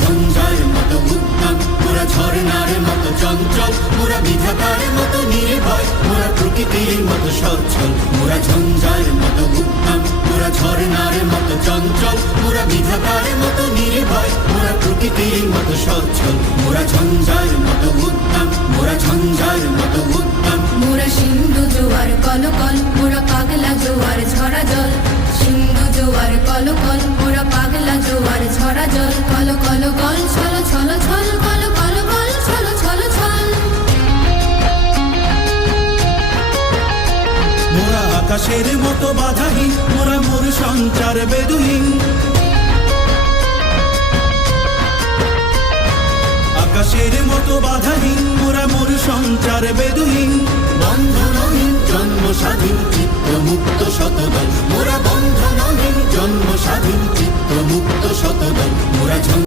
ঝঞ্ঝার মতো উদ্যম, মোরা ঝর্ণার মতো চঞ্চল, মোরা বিধাতার মতো নির্ভয়, মোরা প্রকৃতির মতো সচ্ছল। মোরা ঝঞ্ঝার মতো উদ্যম, মোরা ঝর্ণার মতো চঞ্চল, মোরা বিধাতার মতো নির্ভয়, মোরা প্রকৃতির মতো সচ্ছল। মোরা ঝঞ্ঝার মতো উদ্যম, মোরা ঝঞ্ঝার মতো উদ্যম। মোরা সিন্ধু জোয়ার কলকল, মোরা পাগলা জোয়ার ঝরা জল। সিন্ধু জোয়ার কলকল, মোরা পাগলা জোয়ার ঝরা জল। কল কল গল ছল ছল ছল, কল কল গল ছল ছল ছল। মোরা আকাশের মতো বাধাহীন, মোরা মোর সঞ্চার বেদুহীন। আকাশের মতো বাধাহীন, মোরা মোর সঞ্চার বেদুহীন। বন্ধনহীন জন্ম স্বাধীন চিত্ত মুক্ত শতদল, মোরা বন্ধনহীন জন্ম স্বাধীন চিত্ত মুক্ত শতদল। মোরা